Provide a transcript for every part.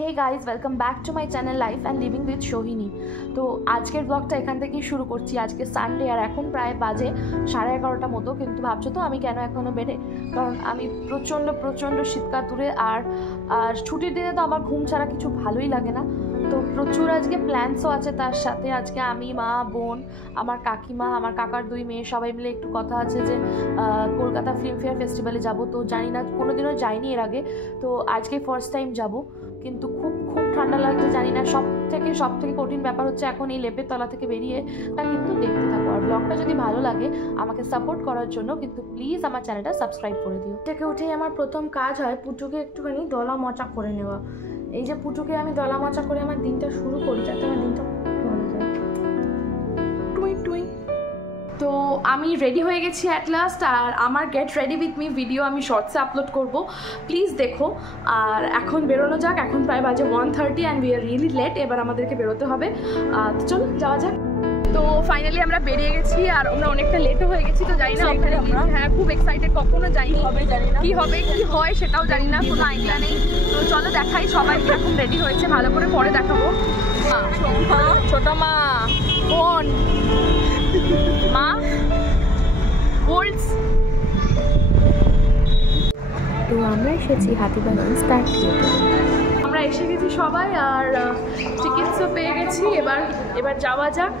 Hey guys, welcome back to my channel life and living with Sohini. তো আজকের ব্লগটা এখান থেকেই শুরু করছি। আজকে সানডে আর এখন প্রায় বাজে 11:30 মতো। কিন্তু ভাবছো তো আমি কেন এখনও বেডে? কারণ আমি প্রচণ্ড শীতকাতুরে আর ছুটির দিনে তো আমার ঘুম ছাড়া কিছু ভালোই লাগে না। তো প্রচুর আজকে প্ল্যান্সও আছে। তার সাথে আজকে আমি, মা, বোন, আমার কাকিমা, আমার কাকার 2 মেয়ে সবাই মিলে একটু কথা আছে যে কলকাতা ফিল্মফেয়ার ফেস্টিভ্যালে যাব। তো জানি না, কোনোদিনও যাইনি এর আগে, তো আজকে ফার্স্ট টাইম যাব। কিন্তু খুব ঠান্ডা লাগছে। জানি না, সব থেকে কঠিন ব্যাপার হচ্ছে এখন এই লেপের তলা থেকে বেরিয়ে তা। কিন্তু দেখতে থাকো, আর ব্লগটা যদি ভালো লাগে আমাকে সাপোর্ট করার জন্য কিন্তু প্লিজ আমার চ্যানেলটা সাবস্ক্রাইব করে দিও। থেকে উঠেই আমার প্রথম কাজ হয় পুটুকে একটুখানি দলা মোচা করে নেওয়া। এই যে পুটুকে আমি দলা মোচা করে আমার দিনটা শুরু করি, যাতে আমার দিনটা ভালো যায়। তো আমি রেডি হয়ে গেছি অ্যাট লাস্ট, আর আমার get ready with me video আমি শর্টসে আপলোড করব, প্লিজ দেখো। আর এখন বেরোনো যাক। এখন প্রায় বাজে 1:30 and we are really late. এবার আমাদেরকে বেরোতে হবে। তো চলো যাওয়া যাক। তো ফাইনালি আমরা বেরিয়ে গেছি, আর আমরা অনেকটা লেটও হয়ে গেছি। তো জানি না ওখানে, হ্যাঁ খুব এক্সাইটেড, কখনো যাইনি, কি হবে কি হয় সেটাও জানি না, কোনো আইডিয়া নেই। তো চলো দেখাই সবাই কিরকম রেডি হয়েছে, ভালো করে পরে দেখাবো। ছোট মা, বোন, মা, তো আমরা এসেছি হাতিবাগান স্টার থিয়েটার। আমরা এসে গেছি সবাই, আর টিকিটসও পেয়ে গেছি। এবার যাওয়া যাক।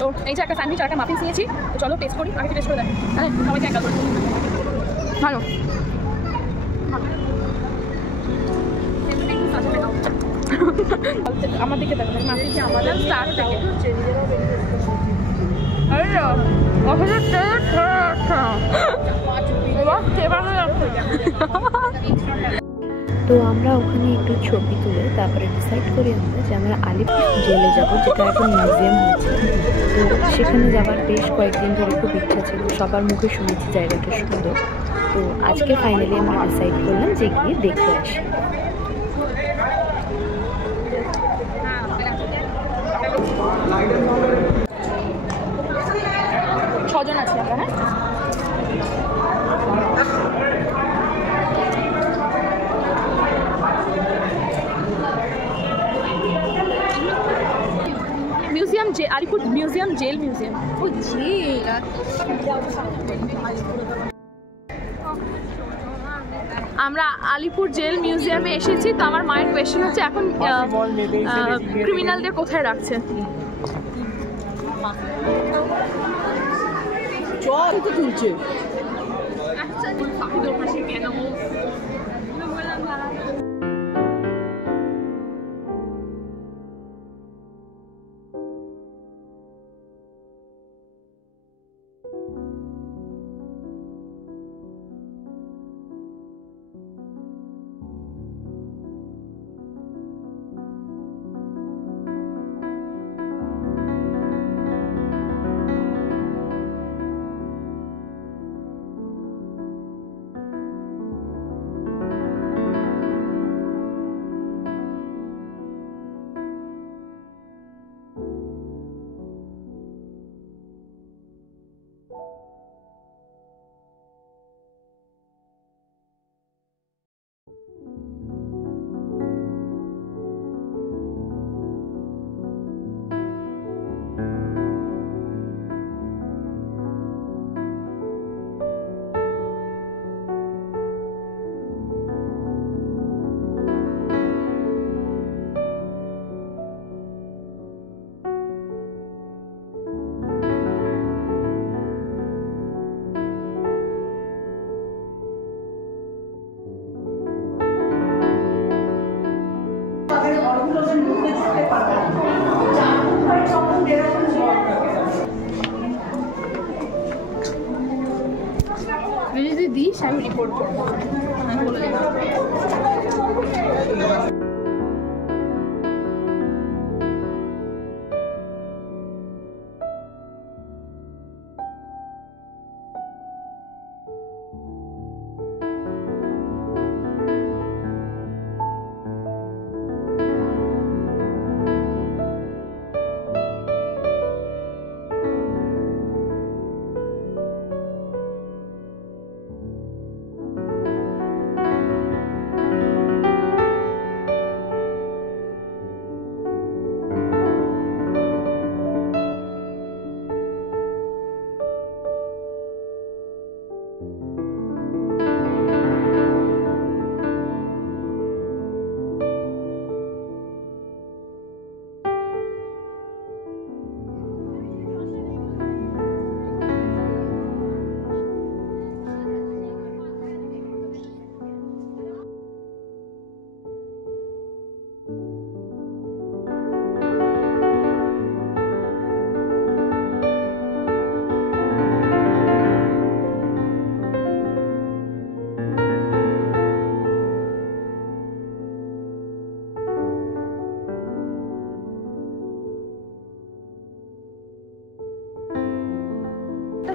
তো এই যে একটা স্যান্ডউইচ আর একটা মাফিন নিয়েছি। তো চলো টেস্ট করি। আমি টেস্ট করে দেখি। হ্যাঁ, সবাইকে একটা করে ভালো। আমার দিকে দেখো, মাফিন কি আমাদের স্টার্ট থেকে তো আমরা ওখানে একটু ছবি তুলে তারপরে ডিসাইড করি আমরা যে আমরা আলিপুর জেলে যাব, যেটা এখন মিউজিয়াম হয়েছে। তো সেখানে যাওয়ার বেশ কয়েকদিন ধরে খুব ইচ্ছা ছিল, সবার মুখে শুনেছি জায়গাটা সুন্দর। তো আজকে ফাইনালি আমরা ডিসাইড করলাম যে গিয়ে দেখে আসি। ছজন আছি আমরা। হ্যাঁ, মিউজিয়াম, যে আলিপুর মিউজিয়াম, জেল মিউজিয়াম। ও জেল। আমরা আলিপুর জেল মিউজিয়ামে এসেছি। তো আমার মায়ের কোয়েশ্চেন হচ্ছে এখন ক্রিমিনালদের কোথায় রাখছে। তুলছে কেন?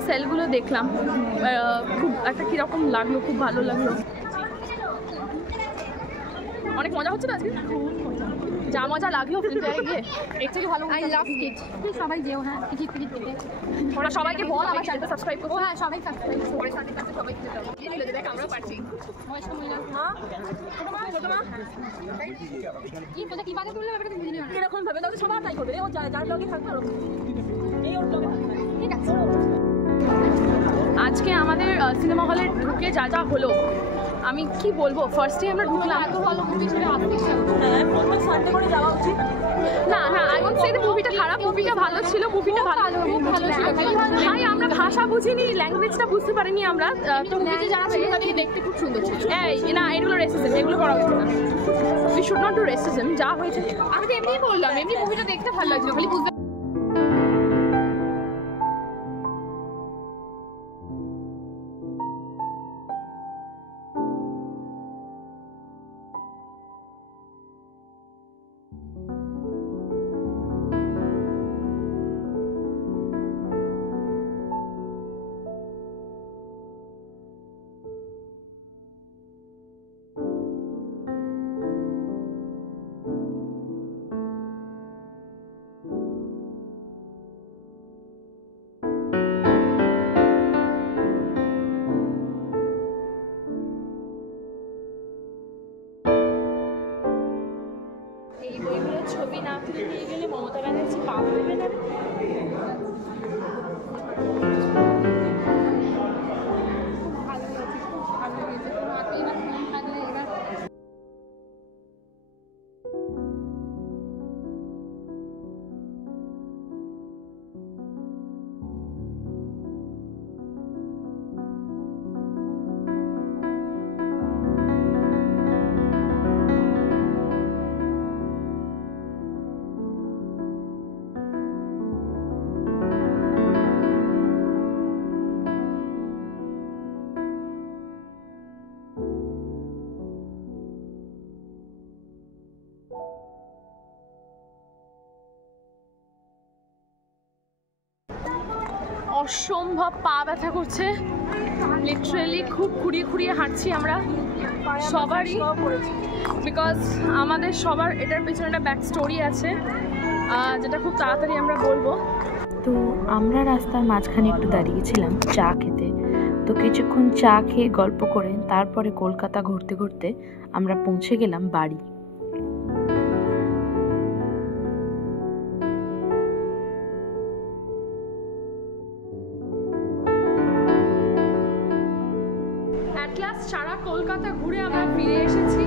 সেলগুলো দেখলাম, খুব একটা কীরকম লাগলো, খুব ভালো লাগলো, অনেক মজা হচ্ছে না আজকে, যা মজা লাগলো ফিল্মে গিয়ে এর থেকে ভালো। আই লাভ কিড, সবাই যেও। হ্যাঁ টিকিট কেটে ওরা সবাইকে বল আমার চ্যানেলটা সাবস্ক্রাইব করো। হ্যাঁ সবাই সাবস্ক্রাইব করে সাথে সাথে সবাই যেতে হবে, এই দেখ আমরাও পারছি। মা ছোট মা কি বলে, কি বাজে করলে ব্যাপারটা তুমি বুঝিনি না, এরকম ভাবে দাও সবাই তাই করবে, ও যার লগে থাকবে আর এই ওর লগে থাকবে। ঠিক আছে, আজকে আমাদের সিনেমা হলে ঢুকে যা যা হলো আমি কি বলবো। ফার্স্টে আমরা ঢুকলাম, এত ভালো মুভি ছিল, প্রথম সানডে করে যাওয়া উচিত। না না, আই ওয়ান্ট সে মুভিটা খারাপ, মুভিটা ভালো ছিল, মুভিটা ভালো ছিল। ভাই আমরা ভাষা বুঝিনি, ল্যাঙ্গুয়েজটা বুঝতে পারিনি আমরা, তো মুভিতে যারা ছিল তাদেরকে দেখতে খুব সুন্দর ছিল। এই না, এগুলো রেসিজম, এগুলো করা উচিত না, we should not do racism. যা হয়েছে আমি তো এমনিই বললাম, এমনি মুভিটা দেখতে ভালো লাগছিল, খালি বুঝতে এই বইগুলোর ছবি না তুলে নিয়ে গেলে মমতা ব্যানার্জি পাপ দেবে না। অসম্ভব পা ব্যথা করছে, লিটারালি খুব খুঁড়িয়ে খুঁড়িয়ে হাঁটছি আমরা সবারই, বিকজ আমাদের সবার এটার পেছনে একটা ব্যাক স্টোরি আছে যেটা খুব তাড়াতাড়ি আমরা বলবো। তো আমরা রাস্তার মাঝখানে একটু দাঁড়িয়েছিলাম চা খেতে, তো কিছুক্ষণ চা খেয়ে গল্প করে তারপরে কলকাতা ঘুরতে ঘুরতে আমরা পৌঁছে গেলাম বাড়ি। সারা কলকাতা ঘুরে আমরা ফিরে এসেছি,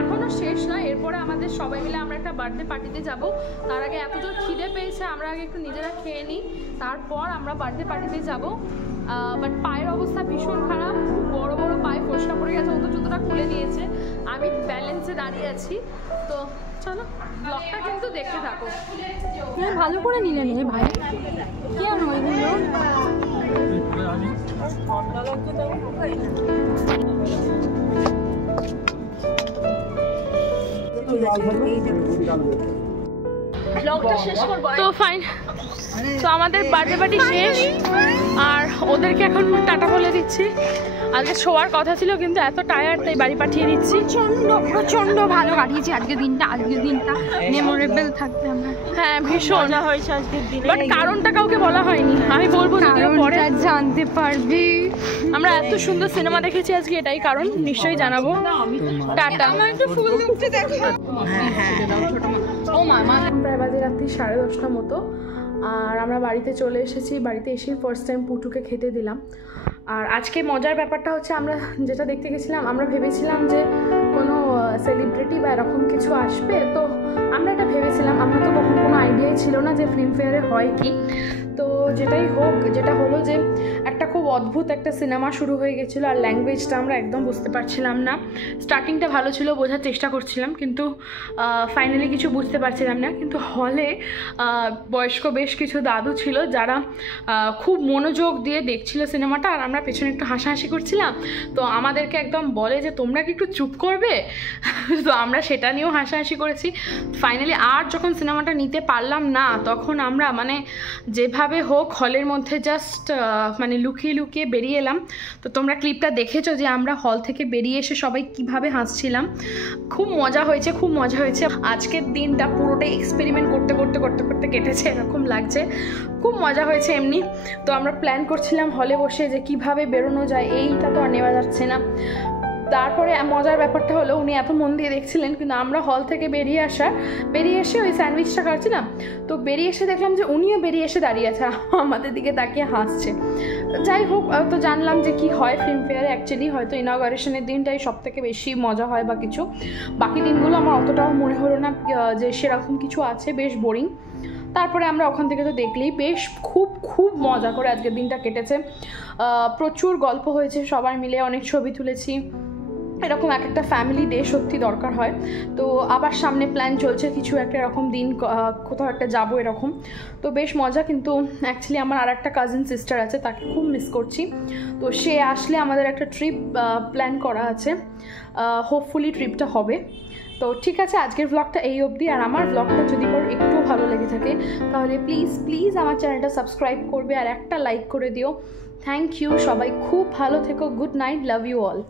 এখনো শেষ নয়, এরপরে আমাদের সবাই মিলে আমরা একটা বার্থডে পার্টিতে যাব। তার আগে এত জোর খিদে পেয়েছে, আমরা আগে একটু নিজেরা খেয়ে নিই, তারপর আমরা বার্থডে পার্টিতে যাব। বাট পায়ের অবস্থা ভীষণ খারাপ, বড় বড় পায়ে ফোসকা পড়ে গেছে, অত জুতোটা খুলে নিয়েছে, আমি ব্যালেন্সে দাঁড়িয়ে আছি। তো চলো ব্লগটা কিন্তু দেখতে থাকো। ভালো করে নিলেন ভাই, কি আর ওইগুলো তো ফাইন, তো আমাদের বার্থডে পার্টি শেষ আর ওদেরকে এখন টাটা বলে দিচ্ছি। আজকে শোয়ার কথা ছিল কিন্তু এত টায়ার্ড তাই বাড়ি পাঠিয়ে দিচ্ছি। প্রচন্ড ভালো কাটিয়েছি আজকের দিনটা মেমোরেবল থাকবে আমরা। হ্যাঁ ভীষণ হয়েছে আজকের দিন, বাট কারণটা কাউকে বলা হয়নি, আমি বলবো যদিও পরে জানতে পারবি। আমরা এত সুন্দর সিনেমা দেখেছি আজকে, এটাই কারণ, নিশ্চয়ই জানাবো। টাটা। আমার একটু ফুল দুঃখে দেখো। প্রায় বাজে রাত্রি 10:30 মতো আর আমরা বাড়িতে চলে এসেছি। বাড়িতে এসে ফার্স্ট টাইম পুটুকে খেতে দিলাম। আর আজকে মজার ব্যাপারটা হচ্ছে আমরা যেটা দেখতে গেছিলাম, আমরা ভেবেছিলাম যে কোনো সেলিব্রিটি বা এরকম কিছু আসবে, তো আমরা এটা ভেবেছিলাম, আমরা তো কখনো কোনো আইডিয়াই ছিল না যে ফিল্মফেয়ারে হয় কি। তো যেটাই হোক, যেটা হলো যে একটা খুব অদ্ভুত একটা সিনেমা শুরু হয়ে গেছিলো আর ল্যাঙ্গুয়েজটা আমরা একদম বুঝতে পারছিলাম না। স্টার্টিংটা ভালো ছিল, বোঝার চেষ্টা করছিলাম, কিন্তু ফাইনালি কিছু বুঝতে পারছিলাম না। কিন্তু হলে বয়স্ক বেশ কিছু দাদু ছিল যারা খুব মনোযোগ দিয়ে দেখছিল সিনেমাটা, আর আমরা পেছনে একটু হাসাহাসি করছিলাম। তো আমাদেরকে একদম বলে যে তোমরা কি একটু চুপ করবে। তো আমরা সেটা নিয়েও হাসাহাসি করেছি। ফাইনালি আর যখন সিনেমাটা নিতে পারলাম না, তখন আমরা মানে যেভাবে হোক হলের মধ্যে জাস্ট মানে লুকিয়ে লুকিয়ে বেরিয়ে এলাম। তো তোমরা ক্লিপটা দেখেছো যে আমরা হল থেকে বেরিয়ে এসে সবাই কিভাবে হাসছিলাম। খুব মজা হয়েছে, খুব মজা হয়েছে। আজকের দিনটা পুরোটাই এক্সপেরিমেন্ট করতে করতে করতে করতে কেটেছে, এরকম লাগছে। খুব মজা হয়েছে এমনি। তো আমরা প্ল্যান করছিলাম হলে বসে যে কিভাবে বেরোনো যায়, এইটা তো আর নেওয়া যাচ্ছে না। তারপরে মজার ব্যাপারটা হলো উনি এত মন দিয়ে দেখছিলেন, কিন্তু আমরা হল থেকে বেরিয়ে এসে ওই স্যান্ডউইচটা খাচ্ছিলাম। তো বেরিয়ে এসে দেখলাম যে উনিও বেরিয়ে এসে দাঁড়িয়ে আছে, আমাদের দিকে তাকিয়ে হাসছে। যাই হোক, তো জানলাম যে কি হয় ফিল্মফেয়ারে। অ্যাকচুয়ালি হয়তো ইনঅগারেশনের দিনটাই সব থেকে বেশি মজা হয় বা কিছু, বাকি দিনগুলো আমার অতটাও মনে হলো না যে সেরকম কিছু আছে, বেশ বোরিং। তারপরে আমরা ওখান থেকে তো দেখলেই বেশ খুব মজা করে আজকের দিনটা কেটেছে। প্রচুর গল্প হয়েছে সবাই মিলে, অনেক ছবি তুলেছি। এরকম একটা ফ্যামিলি ডে সত্যি দরকার হয়। তো আবার সামনে প্ল্যান চলছে কিছু একটা এরকম দিন কোথাও একটা যাবো এরকম। তো বেশ মজা। কিন্তু অ্যাকচুয়ালি আমার আর একটা কাজিন সিস্টার আছে, তাকে খুব মিস করছি। তো সে আসলে আমাদের একটা ট্রিপ প্ল্যান করা আছে, হোপফুলি ট্রিপটা হবে। তো ঠিক আছে, আজকের ব্লগটা এই অবধি। আর আমার ব্লগটা যদি কারোর একটু ভালো লেগে থাকে তাহলে প্লিজ আমার চ্যানেলটা সাবস্ক্রাইব করবে আর একটা লাইক করে দিও। থ্যাংক ইউ, সবাই খুব ভালো থেকো। Good night, love you all.